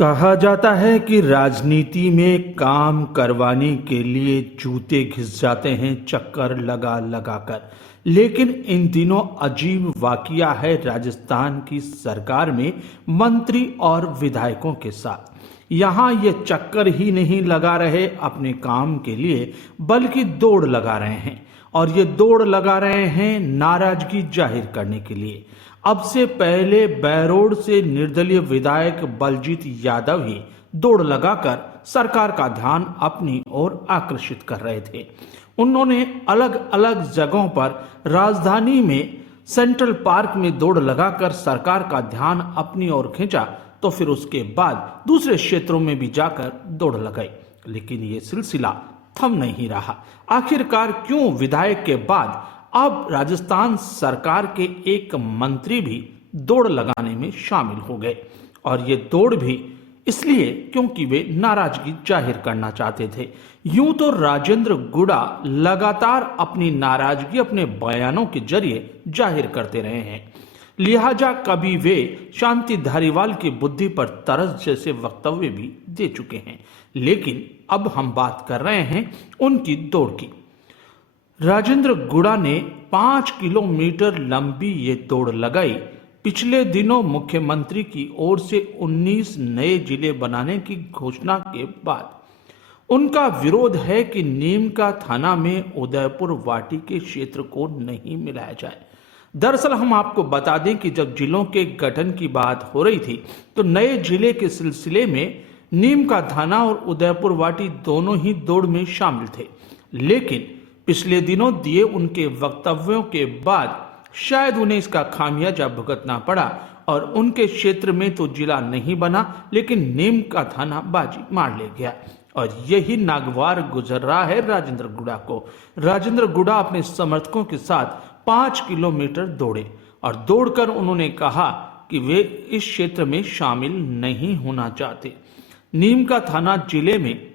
कहा जाता है कि राजनीति में काम करवाने के लिए जूते घिस जाते हैं चक्कर लगा लगा कर। लेकिन इन दिनों अजीब वाकया है राजस्थान की सरकार में मंत्री और विधायकों के साथ। यहाँ ये चक्कर ही नहीं लगा रहे अपने काम के लिए, बल्कि दौड़ लगा रहे हैं। और ये दौड़ लगा रहे हैं नाराजगी जाहिर करने के लिए। अब से पहले बैरोड से निर्दलीय विधायक बलजीत यादव ही दौड़ लगाकर सरकार का ध्यान अपनी ओर आकर्षित कर रहे थे। उन्होंने अलग अलग जगहों पर राजधानी में सेंट्रल पार्क में दौड़ लगाकर सरकार का ध्यान अपनी ओर खींचा, तो फिर उसके बाद दूसरे क्षेत्रों में भी जाकर दौड़ लगाई। लेकिन ये सिलसिला थम नहीं रहा। आखिरकार क्यों विधायक के बाद अब राजस्थान सरकार के एक मंत्री भी दौड़ लगाने में शामिल हो गए। और ये दौड़ भी इसलिए क्योंकि वे नाराजगी जाहिर करना चाहते थे। यूं तो राजेंद्र गुड़ा लगातार अपनी नाराजगी अपने बयानों के जरिए जाहिर करते रहे हैं। लिहाजा कभी वे शांति धारीवाल की बुद्धि पर तरस जैसे वक्तव्य भी दे चुके हैं। लेकिन अब हम बात कर रहे हैं उनकी दौड़ की। राजेंद्र गुड़ा ने 5 किलोमीटर लंबी ये दौड़ लगाई। पिछले दिनों मुख्यमंत्री की ओर से 19 नए जिले बनाने की घोषणा के बाद उनका विरोध है कि नीम का थाना में उदयपुर वाटी के क्षेत्र को नहीं मिलाया जाए। दरअसल हम आपको बता दें कि जब जिलों के गठन की बात हो रही थी तो नए जिले के सिलसिले में नीम का थाना और उदयपुर वाटी दोनों ही दौड़ में शामिल थे। लेकिन पिछले दिनों दिए उनके वक्तव्यों के बाद शायद उन्हें इसका खामियाजा भुगतना पड़ा और उनके क्षेत्र में तो जिला नहीं बना, लेकिन नीम का थाना बाजी मार ले गया। और यही नागवार गुजर रहा है राजेंद्र गुड़ा को। राजेंद्र गुड़ा अपने समर्थकों के साथ 5 किलोमीटर दौड़े और दौड़कर उन्होंने कहा कि वे इस क्षेत्र में शामिल नहीं होना चाहते। नीम का थाना जिले में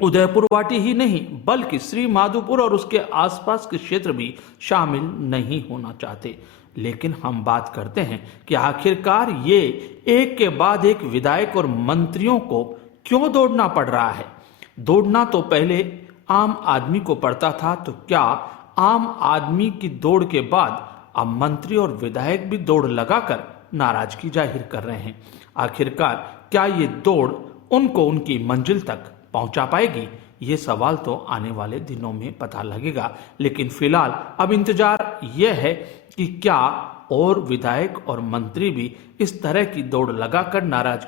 उदयपुर वाटी ही नहीं बल्कि श्री माधोपुर और उसके आसपास के क्षेत्र भी शामिल नहीं होना चाहते। लेकिन हम बात करते हैं कि आखिरकार ये एक के बाद एक विधायक और मंत्रियों को क्यों दौड़ना पड़ रहा है। दौड़ना तो पहले आम आदमी को पड़ता था, तो क्या आम आदमी की दौड़ के बाद अब मंत्री और विधायक भी दौड़ लगाकर नाराजगी जाहिर कर रहे हैं। आखिरकार क्या ये दौड़ उनको उनकी मंजिल तक पहुंचा पाएगी? ये सवाल तो आने वाले दिनों में पता लगेगा। लेकिन फिलहाल अब इंतजार यह है कि क्या और विधायक और मंत्री भी इस तरह की दौड़ लगाकर नाराजगी